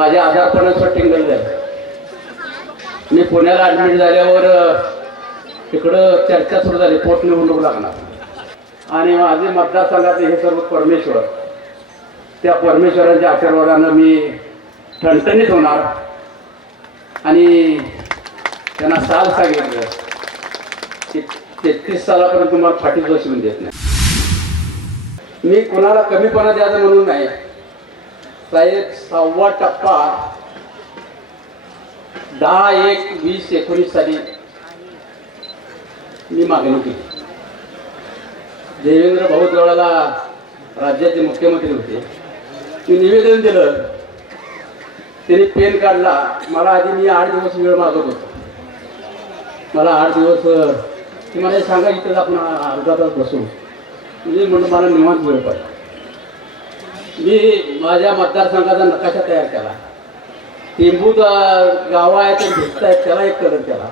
माझ्या आजारपणाचं टिंगल झालं. मी पुण्याला ऍडमिट झाल्यावर तिकडं चर्चा सुरू झाली पोट निवडणूक लागणार. आणि माझे मतदारसंघातले हे सर्व परमेश्वर त्या परमेश्वरांच्या आशीर्वादानं मी ठणठणीत होणार. आणि त्यांना साल सांगितलं की तेहतीस सालापर्यंत तुम्हाला फाटी बसवून देत नाही. मी कुणाला कमीपणा द्यायचं म्हणून नाही. साहेब सव्वा टप्पा दहा एक वीस एकोणीस साली मी मागणी केली देवेंद्र भाऊ जवळला राज्याचे मुख्यमंत्री होते. मी निवेदन दिलं त्यांनी पेन काढला. मला आधी मी आठ दिवस वेळ मागत होतो. मला आठ दिवस ते मला सांगा इथं आपण अर्धा तास बसू. मी म्हणून मला निवांत वेळ पडला. मी माझ्या मतदारसंघाचा नकाशा तयार केला. टिंबूत गावं आहेत भिजत आहेत त्याला एक कलर केला.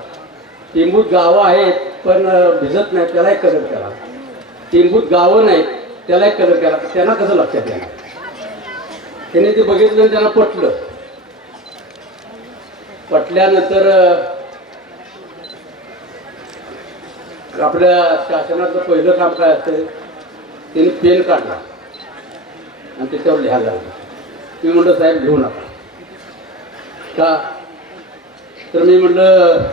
टिंबूत गावं आहेत पण भिजत नाहीत त्याला एक कलर केला. टिंबूत गावं नाहीत त्याला एक कलर केला. त्यांना कसं लक्षात येणार? त्यांनी ते बघितलं आणि त्यांना पटलं. पटल्यानंतर आपल्या शासनाचं पहिलं काम काय असतं त्यांनी पेन काढला. आणि त्याच्यावर लिहायला लागलं. मी म्हटलं साहेब घेऊ नका. का? तर मी म्हटलं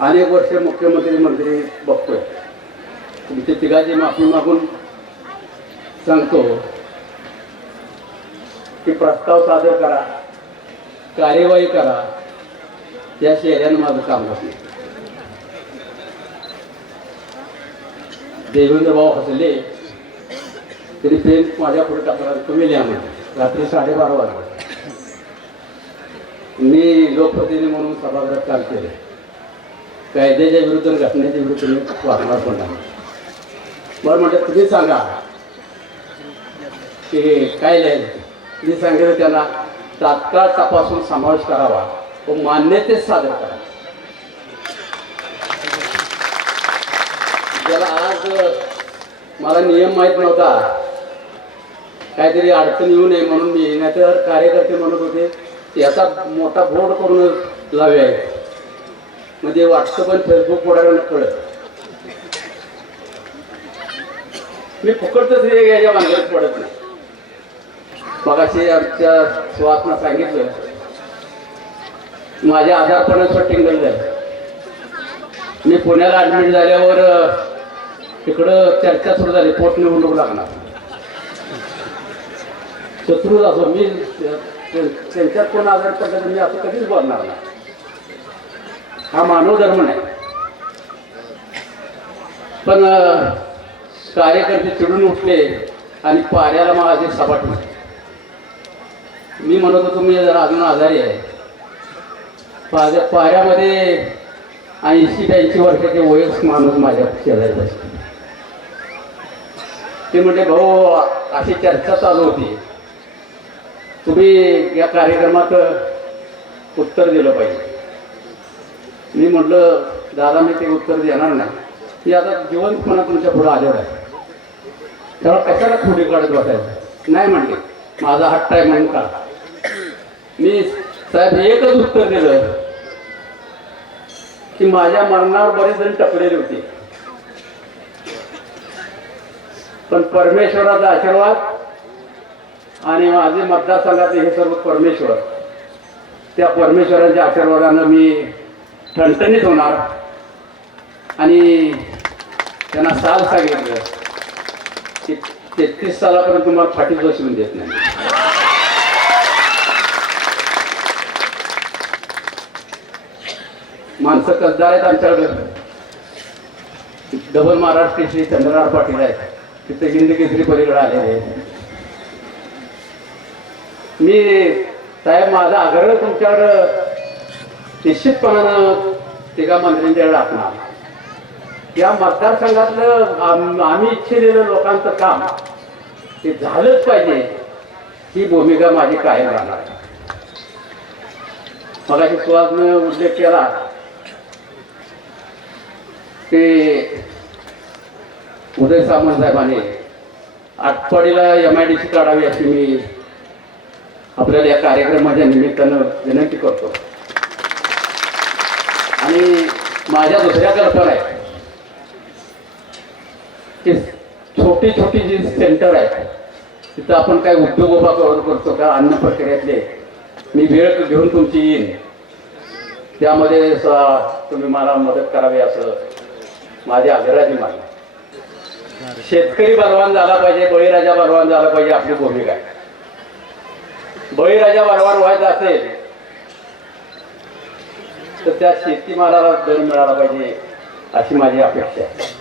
अनेक वर्ष मुख्यमंत्री मंत्री बघतोय. तुमची तिघाची माफी मागून सांगतो की प्रस्ताव सादर करा कार्यवाही करा त्या शेऱ्यानं माझं काम होत नाही देवेंद्र भाऊ हसले. तरी पेन माझ्या पुढे टाकला तुम्ही लिहा म्हणजे रात्री साडेबारा वाजता मी लोकप्रतिनिधी म्हणून सभागृहात काम केले. कायद्याच्या विरुद्ध घटनेच्या विरुद्ध मी वागणार पण नाही. बरं म्हणजे तुम्ही सांगा. की काय लिहायचं मी सांगितलं त्यांना तात्काळ तपासून समावेश करावा व मान्यतेच सादर करा ज्याला आज मला नियम माहीत नव्हता. काहीतरी अडचण येऊ नये म्हणून मी नाहीतर कार्यकर्ते म्हणत होते याचा मोठा बोर्ड करून लावे. आहे म्हणजे व्हॉट्सअप आणि फेसबुक बोर्डावर कळत मी फुकटच हे याच्या मागण्यात पडत नाही. मगाशी आमच्या सुहासना सांगितलं माझ्या आजारपणाचं टिंगल झालं. मी पुण्याला ऍडमिट झाल्यावर तिकडं चर्चा सुरू झाली पोट निवडणूक लागणार. शत्रूच असो मी त्यांच्यात कोण आजार पडला तर मी असं कधीच बोलणार नाही. हा मानव धर्म नाही. पण कार्यकर्ते चिडून उठले आणि पाऱ्याला अशी सपाट म्हटली मी म्हणत होतो मी जरा अजून आजारी आहे. पाऱ्या पाऱ्यामध्ये ऐंशी ब्याऐंशी वर्षाचे वयस्क माणूस माझ्या शेजारी बसले. ते म्हणजे भाऊ अशी चर्चा चालू होती. तुम्ही या कार्यक्रमात उत्तर दिलं पाहिजे. मी म्हटलं दादा मी ते उत्तर देणार नाही. मी आता जिवंतपणा तुमच्या पुढं आलेलं आहे. त्याला कशाला खोडी काढत बसायचं? नाही म्हणले माझा हट्ट आहे म्हणून का मी साहेब एकच उत्तर दिलं की माझ्या मरणावर बरेच जण टपलेले होते. पण परमेश्वराचा आशीर्वाद आणि माझे मतदारसंघातले हे सर्व परमेश्वर त्या परमेश्वराच्या आशीर्वादानं मी ठणठणीत होणार आणि त्यांना साल सांगितलं की तेहतीस सालापर्यंत तुम्हाला फाटी बसवून देत नाही. माणसं कसदार आहेत आमच्याकडे. डबल महाराष्ट्राची चंद्रनाथ पाटील आहेत. तिथे हिंदी केसरी पलीकडे आलेले आहेत. मी साहेब माझा आग्रह तुमच्यावर निश्चितपणानं तिघा मंत्र्यांच्याकडे टाकणार या मतदारसंघातलं आम्ही इच्छिलेलं लोकांचं काम ते झालंच पाहिजे ही भूमिका माझी कायम राहणार. मगाशी सुहासनं उल्लेख केला ते उदय सामंत साहेबांनी आटपाडीला एम आय डी सी काढावी अशी मी आपल्याला या कार्यक्रमाच्या निमित्तानं विनंती करतो. आणि माझ्या दुसऱ्या कल्पना आहे. की छोटी छोटी जी सेंटर आहे तिथं आपण काय उद्योग उभा करून करतो का अन्न प्रक्रियेतले मी वेळ घेऊन तुमची येईन. त्यामध्ये तुम्ही मला मदत करावी असं माझी आग्रहाची मागणी. शेतकरी बलवान झाला पाहिजे बळीराजा बलवान झाला पाहिजे आपली भूमिका आहे. बळीराजा वाढवाड व्हायचं असेल तर त्या शेतीमालाला दर मिळाला पाहिजे अशी माझी अपेक्षा आहे.